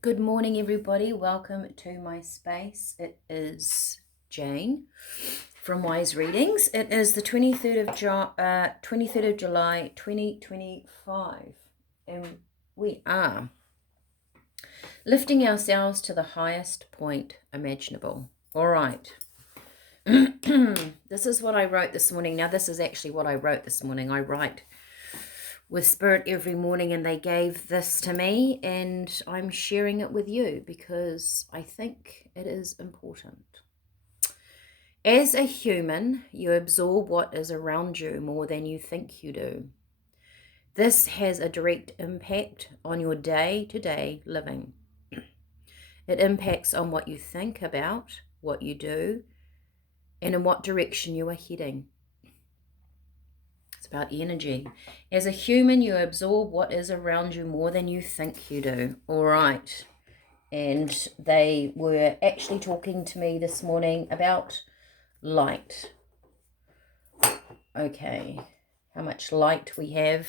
Good morning, everybody. Welcome to my space. It is Jane from Wise Readings. It is the 23rd of July, 2025, and we are lifting ourselves to the highest point imaginable. All right. This is what I wrote this morning. Now, this is actually what I wrote this morning. I write with Spirit every morning, and they gave this to me, and I'm sharing it with you because I think it is important. As a human, you absorb what is around you more than you think you do. This has a direct impact on your day-to-day living. It impacts on what you think about, what you do, and in what direction you are heading. It's about energy. As a human, you absorb what is around you more than you think you do. All right. And they were actually talking to me this morning about light. Okay. How much light we have.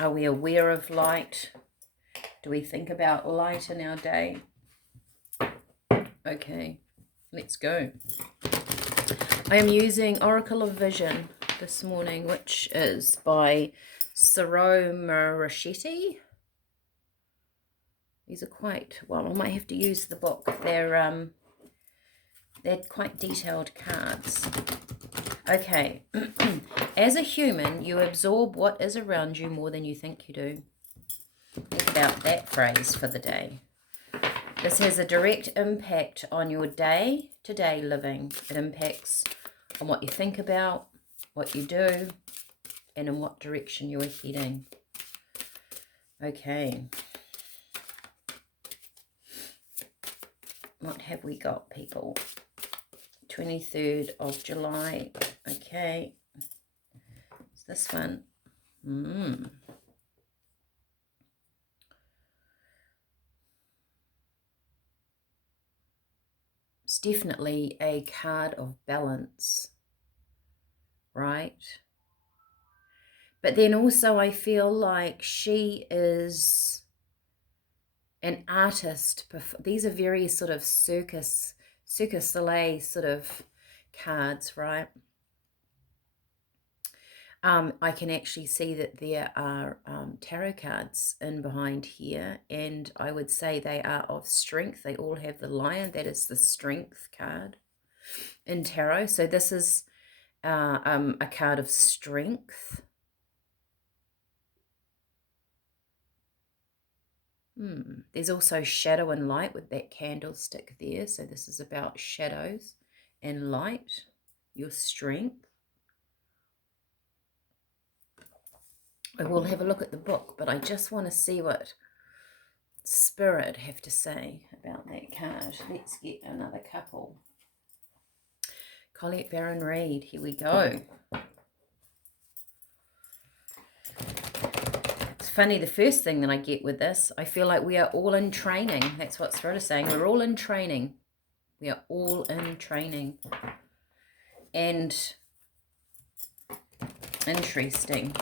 Are we aware of light? Do we think about light in our day? Okay. Let's go. I am using Oracle of Vision this morning, which is by Saro Marachetti. These are quite, well, I might have to use the book. They're quite detailed cards. Okay. As a human, you absorb what is around you more than you think you do. Think about that phrase for the day. This has a direct impact on your day-to-day living. It impacts on what you think about, what you do, and in what direction you are heading. Okay. What have we got, people? 23rd of July. Okay. It's this one. It's definitely a card of balance, right? But then also I feel like she is an artist. These are very sort of Circus Soleil sort of cards, right? I can actually see that there are tarot cards in behind here, and I would say they are of strength. They all have the lion. That is the strength card in tarot. So this is a card of strength. There's also shadow and light with that candlestick there. So this is about shadows and light, your strength. I will have a look at the book, but I just want to see what Spirit have to say about that card. Let's get another couple. Colette Baron Reid, here we go. It's funny, the first thing that I get with this, I feel like we are all in training. That's what Spirit is saying. We're all in training. We are all in training. And interesting.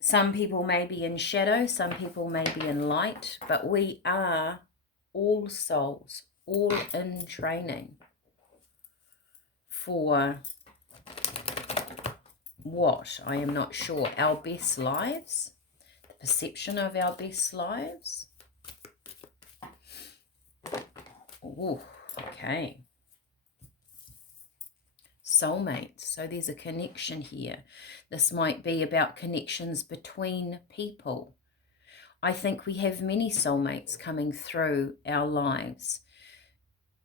Some people may be in shadow, some people may be in light, but we are all souls, all in training for what? I am not sure. Our best lives, the perception of our best lives. Ooh, okay. Soulmates. So there's a connection here. This might be about connections between people. I think we have many soulmates coming through our lives,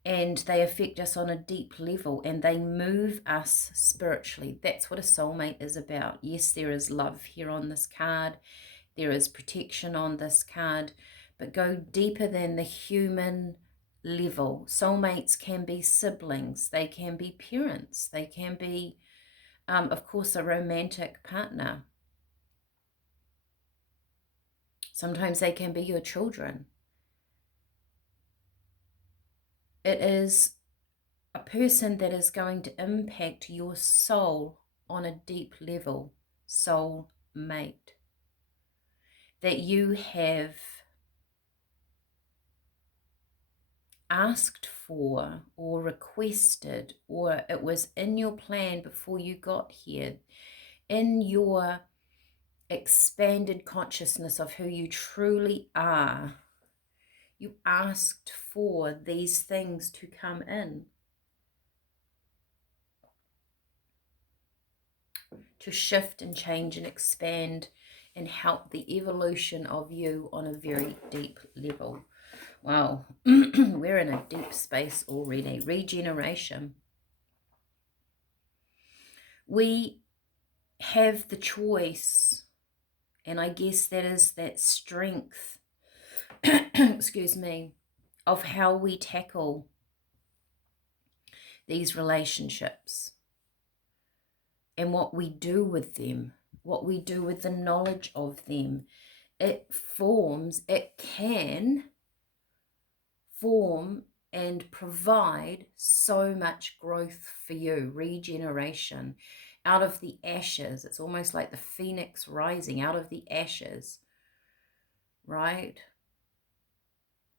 and they affect us on a deep level, and they move us spiritually. That's what a soulmate is about. Yes, there is love here on this card. There is protection on this card, but go deeper than the human level. Soulmates can be siblings, they can be parents, they can be, of course, a romantic partner. Sometimes they can be your children. It is a person that is going to impact your soul on a deep level. Soul mate. that you have asked for or requested, or it was in your plan before you got here, in your expanded consciousness of who you truly are, you asked for these things to come in, to shift and change and expand and help the evolution of you on a very deep level. Wow, we're in a deep space already. Regeneration. We have the choice, and I guess that is that strength, excuse me, of how we tackle these relationships and what we do with them, what we do with the knowledge of them. It can form and provide so much growth for you, regeneration out of the ashes. It's almost like the phoenix rising out of the ashes, right?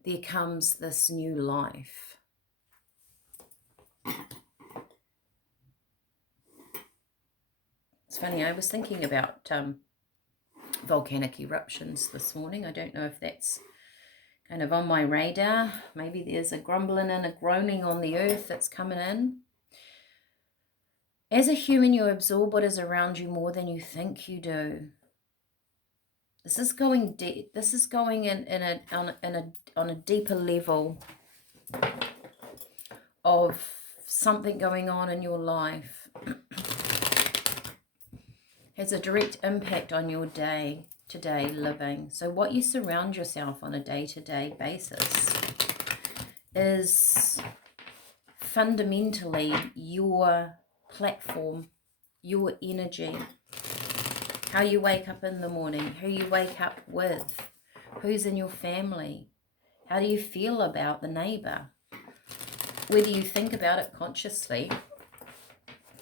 There comes this new life. It's funny, I was thinking about volcanic eruptions this morning. I don't know if that's kind of on my radar. Maybe there's a grumbling and a groaning on the earth that's coming in. As a human, you absorb what is around you more than you think you do. This is going deep. This is going on a deeper level of something going on in your life. Has a direct impact on your day-to-day living. So what you surround yourself on a day-to-day basis is fundamentally your platform, your energy, how you wake up in the morning, who you wake up with, who's in your family, how do you feel about the neighbor, whether you think about it consciously,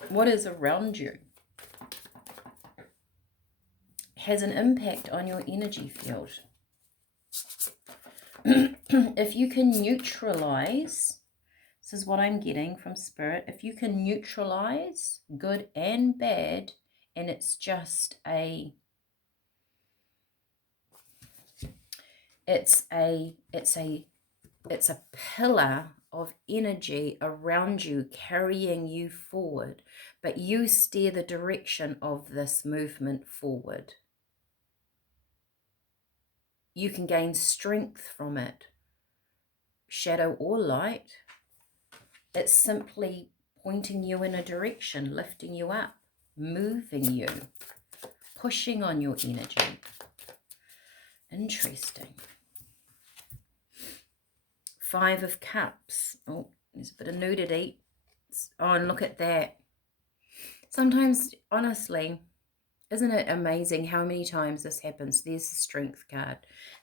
what is around you has an impact on your energy field. If you can neutralize, this is what I'm getting from Spirit, if you can neutralize good and bad, and it's just it's a pillar of energy around you, carrying you forward, but you steer the direction of this movement forward. You can gain strength from it, shadow or light. It's simply pointing you in a direction, lifting you up, moving you, pushing on your energy. Interesting. 5 of Cups. Oh, there's a bit of nudity. Oh, and look at that. Sometimes, honestly, isn't it amazing how many times this happens? There's the Strength card.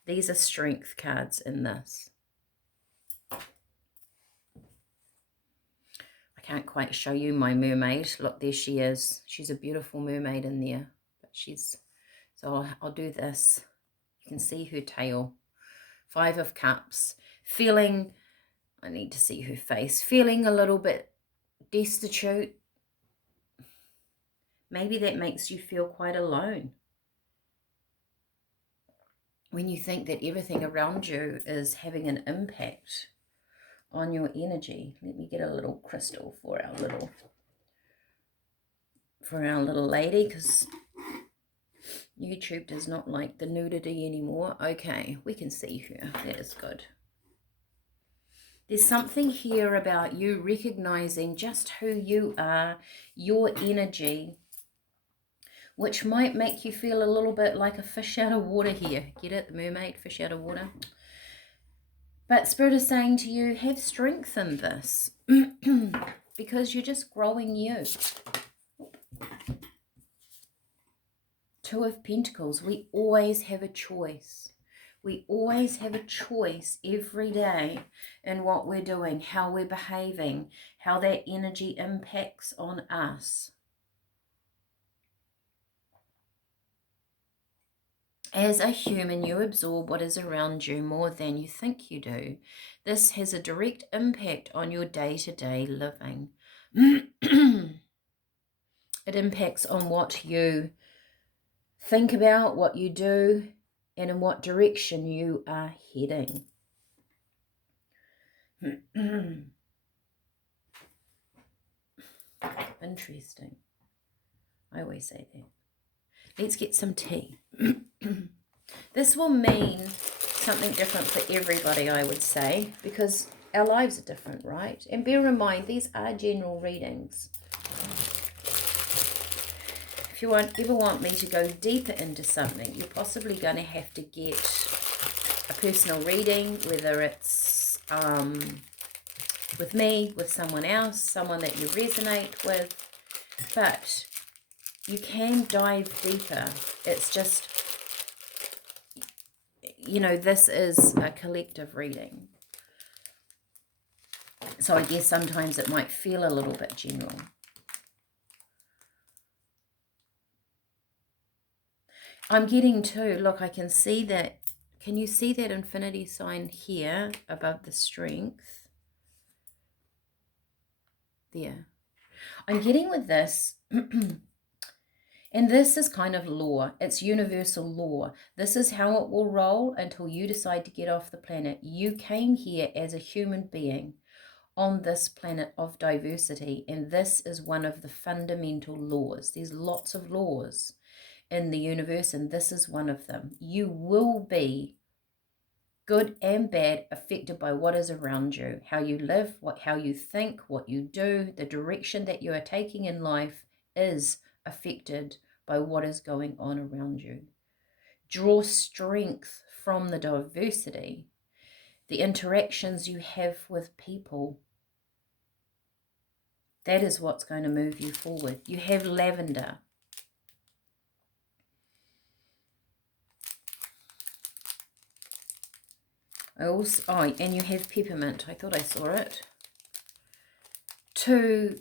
These are Strength cards in this. I can't quite show you my mermaid. Look, there she is. She's a beautiful mermaid in there. But so I'll do this. You can see her tail. 5 of Cups. Feeling, I need to see her face, feeling a little bit destitute. Maybe that makes you feel quite alone. When you think that everything around you is having an impact on your energy. Let me get a little crystal for our little lady, because YouTube does not like the nudity anymore. Okay, we can see her. That is good. There's something here about you recognizing just who you are, your energy, which might make you feel a little bit like a fish out of water here. Get it? The mermaid, fish out of water. But Spirit is saying to you, have strength in this because you're just growing you. 2 of Pentacles. We always have a choice. We always have a choice every day in what we're doing, how we're behaving, how that energy impacts on us. As a human, you absorb what is around you more than you think you do. This has a direct impact on your day-to-day living. It impacts on what you think about, what you do, and in what direction you are heading. Interesting. I always say that. Let's get some tea. This will mean something different for everybody, I would say, because our lives are different, right? And bear in mind, these are general readings. If you ever want me to go deeper into something, you're possibly going to have to get a personal reading, whether it's with me, with someone else, someone that you resonate with. But you can dive deeper. It's just, you know, this is a collective reading. So I guess sometimes it might feel a little bit general. I'm getting to, look, I can see that, can you see that infinity sign here above the strength? There. I'm getting with this, and this is kind of law. It's universal law. This is how it will roll until you decide to get off the planet. You came here as a human being on this planet of diversity, and this is one of the fundamental laws. There's lots of laws in the universe, and this is one of them. You will be, good and bad, affected by what is around you, how you live, how you think, what you do. The direction that you are taking in life is affected by what is going on around you. Draw strength from the diversity, the interactions you have with people. That is what's going to move you forward. You have lavender. And you have peppermint. I thought I saw it. To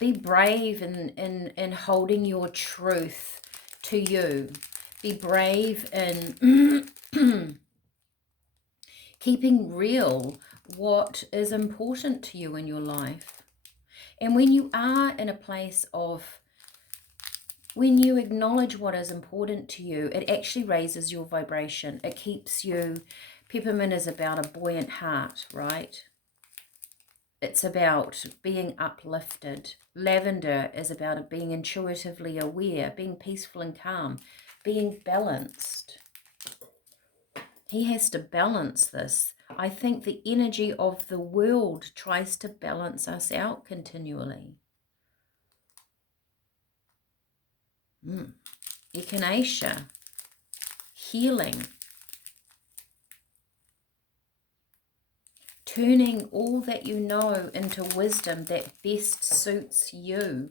be brave in holding your truth to you. Be brave in keeping real what is important to you in your life. And when you are in a place of, when you acknowledge what is important to you, it actually raises your vibration. It keeps you, peppermint is about a buoyant heart, right? It's about being uplifted. Lavender is about being intuitively aware, being peaceful and calm, being balanced. He has to balance this. I think the energy of the world tries to balance us out continually. Echinacea, healing, turning all that you know into wisdom that best suits you.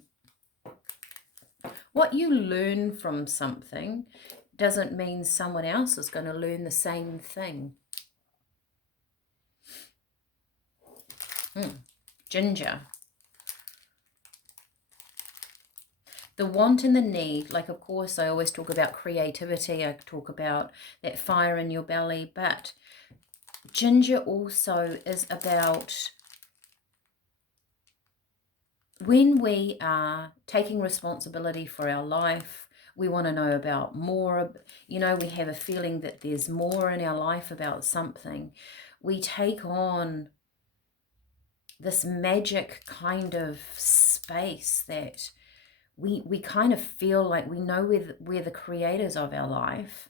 What you learn from something doesn't mean someone else is going to learn the same thing. Ginger. The want and the need, like of course I always talk about creativity, I talk about that fire in your belly, but ginger also is about when we are taking responsibility for our life, we want to know about more, you know, we have a feeling that there's more in our life about something. We take on this magic kind of space that we kind of feel like we know we're the creators of our life.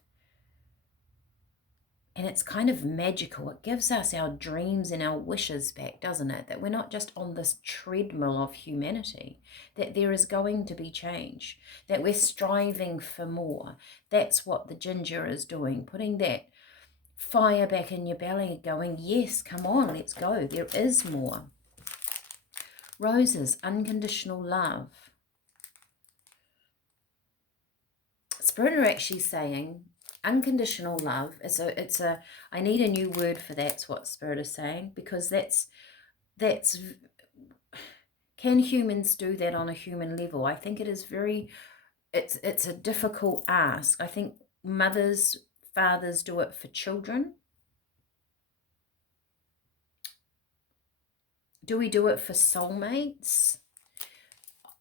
And it's kind of magical. It gives us our dreams and our wishes back, doesn't it? That we're not just on this treadmill of humanity, that there is going to be change, that we're striving for more. That's what the ginger is doing, putting that fire back in your belly, going, yes, come on, let's go. There is more. Roses, unconditional love. Spirit are actually saying unconditional love. I need a new word for that's what Spirit is saying, because that's can humans do that on a human level? I think it is very, it's a difficult ask. I think mothers, fathers do it for children? Do we do it for soulmates?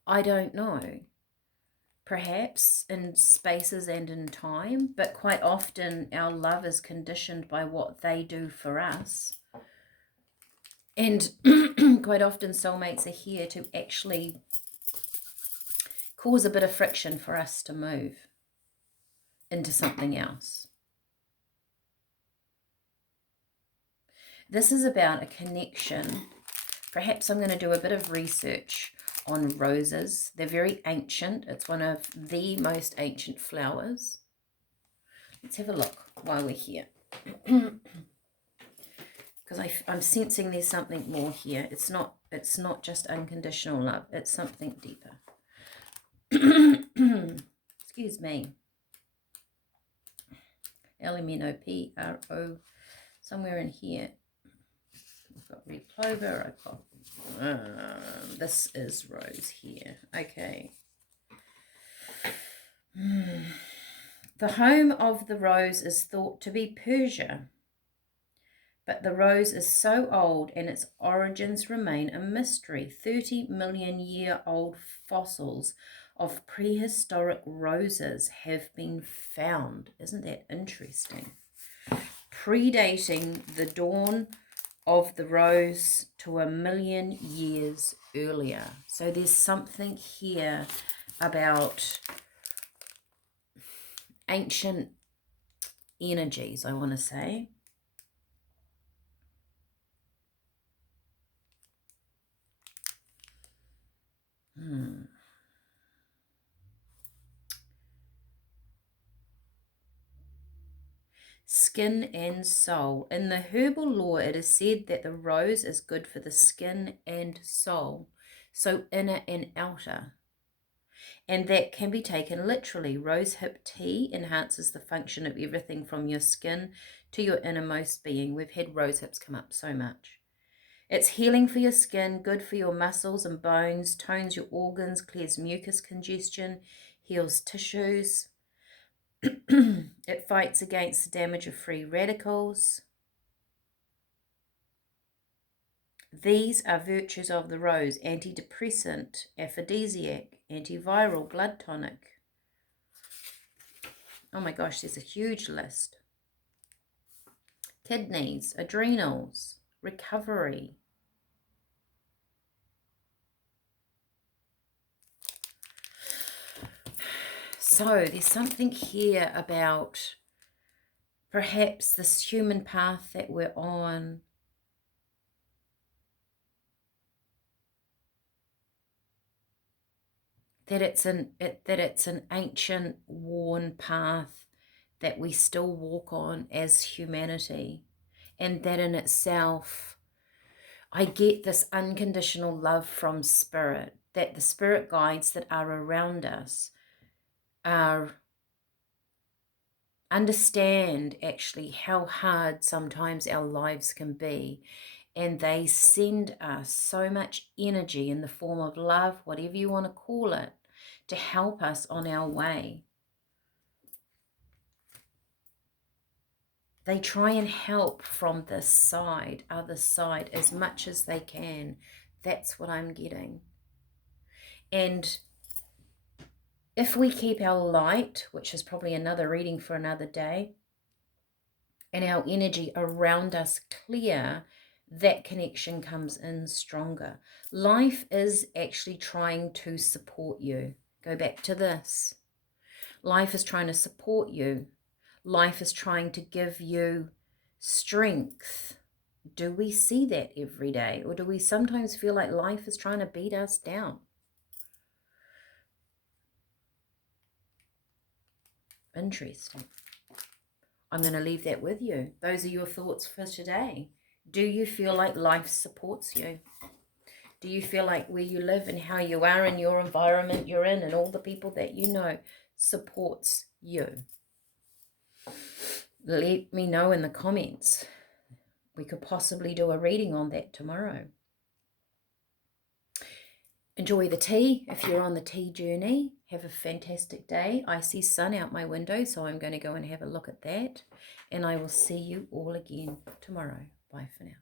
I don't know. Perhaps in spaces and in time, but quite often our love is conditioned by what they do for us. And quite often soulmates are here to actually cause a bit of friction for us to move into something else. This is about a connection. Perhaps I'm going to do a bit of research on roses. They're very ancient. It's one of the most ancient flowers. Let's have a look while we're here. Because I'm sensing there's something more here. It's not just unconditional love. It's something deeper. Excuse me. LMNOPRO, somewhere in here. I've got red clover. I've got this is rose here. Okay. The home of the rose is thought to be Persia, but the rose is so old and its origins remain a mystery. 30 million year old fossils of prehistoric roses have been found. Isn't that interesting? Predating the dawn of the rose to 1 million years earlier. So there's something here about ancient energies, I want to say. Skin and soul. In the herbal lore, it is said that the rose is good for the skin and soul, so inner and outer. And that can be taken literally. Rosehip tea enhances the function of everything from your skin to your innermost being. We've had rosehips come up so much. It's healing for your skin, good for your muscles and bones, tones your organs, clears mucus congestion, heals tissues. It fights against the damage of free radicals. These are virtues of the rose: antidepressant, aphrodisiac, antiviral, blood tonic. Oh my gosh, there's a huge list. Kidneys, adrenals, recovery. So there's something here about perhaps this human path that we're on. That it's an ancient, worn path that we still walk on as humanity. And that in itself, I get this unconditional love from spirit, that the spirit guides that are around us understand actually how hard sometimes our lives can be, and they send us so much energy in the form of love, whatever you want to call it, to help us on our way. They try and help from this side, other side, as much as they can. That's what I'm getting. And if we keep our light, which is probably another reading for another day, and our energy around us clear, that connection comes in stronger. Life is actually trying to support you. Go back to this. Life is trying to support you. Life is trying to give you strength. Do we see that every day? Or do we sometimes feel like life is trying to beat us down? Interesting. I'm going to leave that with you. Those are your thoughts for today. Do you feel like life supports you? Do you feel like where you live and how you are in your environment you're in and all the people that you know supports you? Let me know in the comments. We could possibly do a reading on that tomorrow. enjoy the tea if you're on the tea journey. Have a fantastic day. I see sun out my window, so I'm going to go and have a look at that. And I will see you all again tomorrow. Bye for now.